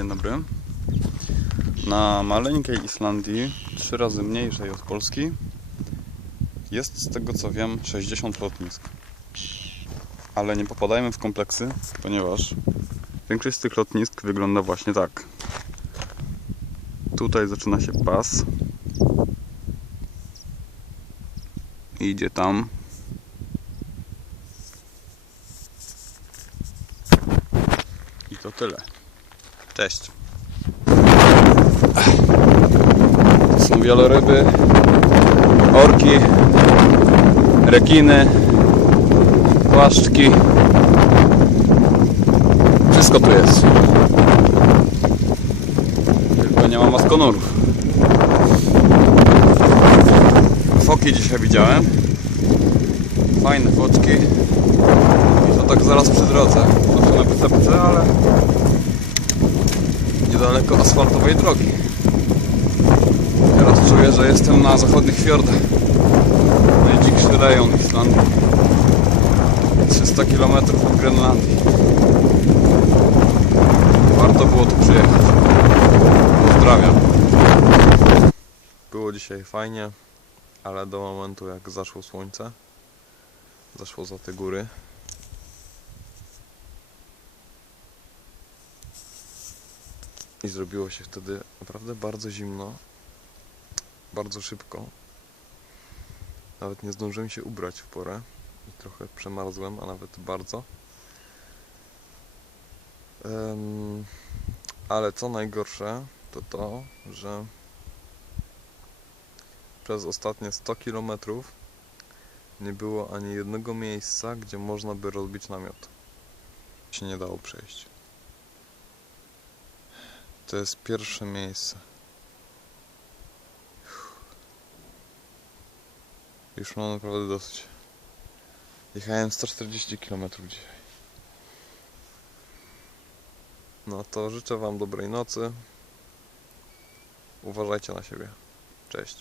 Dzień dobry. Na maleńkiej Islandii, trzy razy mniejszej od Polski, jest z tego co wiem 60 lotnisk. Ale nie popadajmy w kompleksy, ponieważ większość z tych lotnisk wygląda właśnie tak. Tutaj zaczyna się pas. I idzie tam. I to tyle. Cześć. To są wieloryby, orki, rekiny, płaszczki. Wszystko tu jest. Tylko nie ma maskonurów. Foki dzisiaj widziałem. Fajne foczki. I to tak zaraz przy drodze. Znaczy na wysepce, ale niedaleko asfaltowej drogi. Teraz czuję, że jestem na zachodnich fiordach. Najdzikszy rejon Islandii. 300 km od Grenlandii. Warto było tu przyjechać. Pozdrawiam. Było dzisiaj fajnie, ale do momentu jak zaszło słońce, zaszło za te góry. I zrobiło się wtedy naprawdę bardzo zimno, bardzo szybko. Nawet nie zdążyłem się ubrać w porę i trochę przemarzłem, a nawet bardzo. Em, ale co najgorsze, to to, że przez ostatnie 100 km nie było ani jednego miejsca, gdzie można by rozbić namiot. Się nie dało przejść. To jest pierwsze miejsce. Już mam naprawdę dosyć. Jechałem 140 km dzisiaj. No to życzę Wam dobrej nocy. Uważajcie na siebie. Cześć.